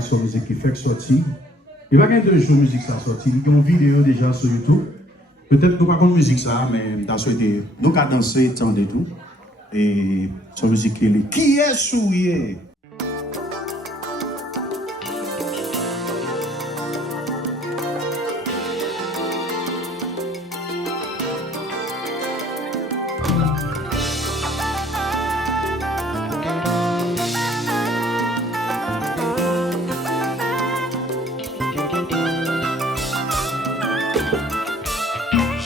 Son musique qui fait sortir. Il va y avoir 2 jours musique ça sorti. Il y a une vidéo déjà sur YouTube. Peut-être que pas contre musique ça, mais dans ce été, nous avons dansé tant de tout. Et son musique qui est souillé.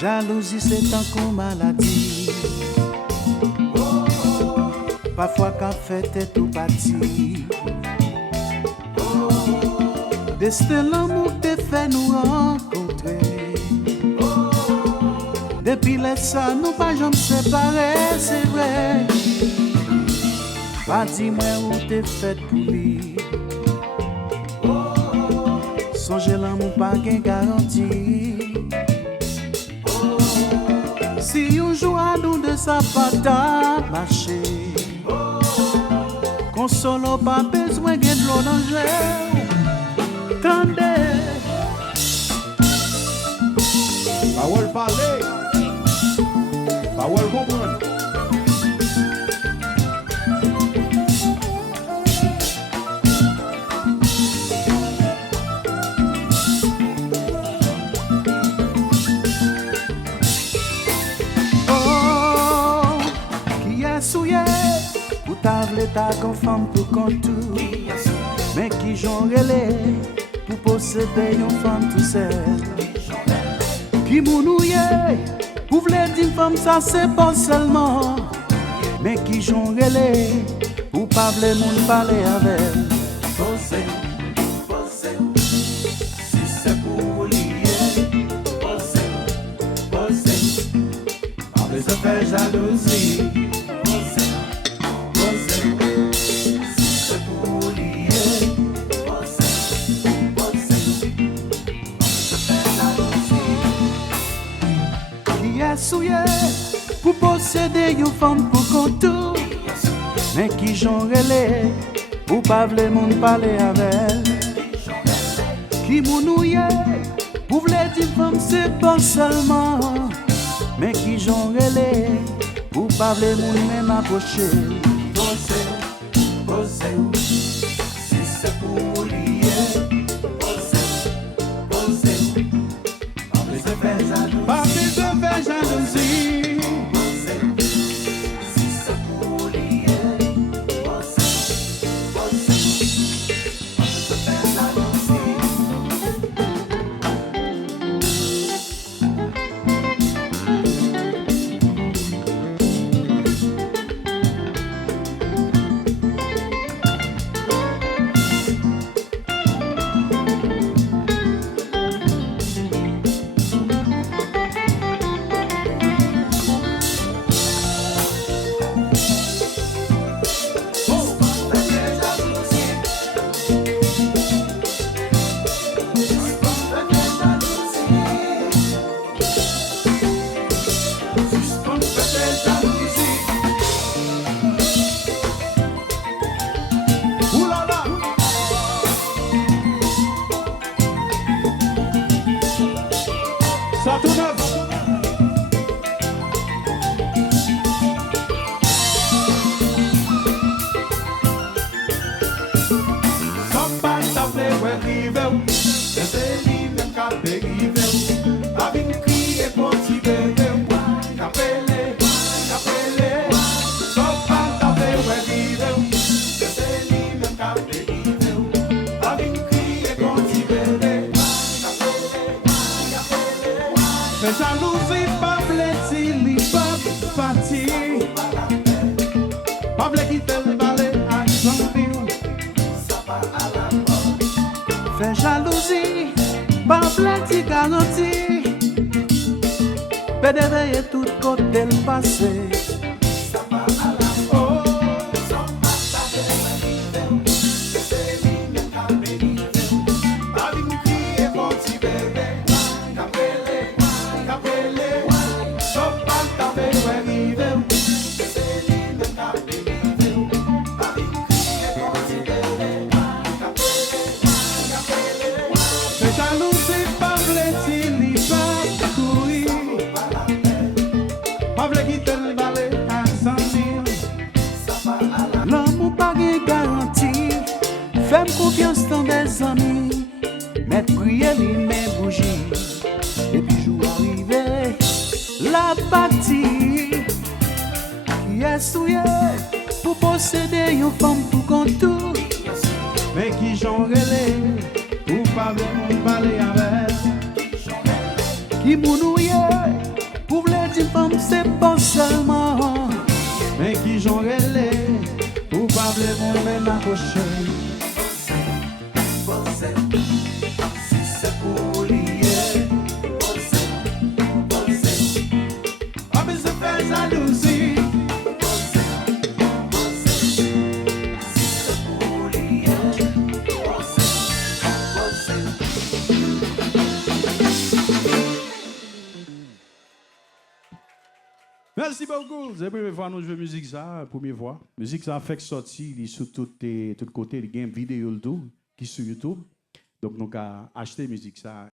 Jalousie c'est un coup maladie. Parfois qu'en fait est tout bâti. Destin l'amour te fait nous rencontrer. Depuis les ça nous pas jamais séparés, c'est vrai. Pas dis-moi où t'es fait pour lui. Songez l'amour pas gain garantie. Si un jour à nous de sa patate marcher, consolo pas besoin de l'eau danger. Tendez, Parole parler, parole comprendre. pour table ta femme pour contour, mais qui j'en relais pour posséder une femme tout seul. Qui mounouye pour vouloir dire femme ça c'est pas seulement, mais qui j'en relais pour pas vouloir moun parler avec elle. Posez, posez, si c'est pour lier, posez, posez, pas besoin de faire jalousie. Souillé pour posséder une femme pour contour, mais qui j'en relais pour pas vouloir monde parler avec elle. Qui mounouye pour vouloir dire femme c'est pas seulement, mais qui j'en relais pour pas vouloir monde même approcher. Posez, posez, si c'est pour lier, posez, posez, pas besoin de faire jalousie. Pas besoin de faire jalousie. Si c'est pour lier, posez, posez, pas besoin de faire jalousie. Ça tout neuf. Some pas s'appelait ouais rivel, c'est lui même qu'a rivel. Avec crier pour t'y bébé, capelé, capelé. Some pas s'appelait ouais rivel, c'est lui même qu'a rivel. Avec crier pour t'y bébé, capelé, capelé. Fais jalousie, pas blesser, li pas parti. Pas blesser qui te le balai à Jean-Louis. Fais jalousie, pas plenty garantie. Pédéveiller tout côté le passé. confiance dans des amis, mettre prier les mains bougies. Et puis jour arrivé, la partie qui est souillée pour posséder une femme pour contour. Mais qui j'en relais, ou pas vraiment parler avec. Qui mounouille, pour v'lait dire femme, c'est pas seulement. Mais qui j'en relais, ou pas vraiment même accrocher. Si c'est pour lier, Ah mais ça fait jalousie. Merci beaucoup. C'est la première fois que nous jouons musique ça, première fois. Musique ça fait sortir, il est sur tous côtés, il y a une vidéo le tout qui est sur YouTube. Donc nous avons acheté musique ça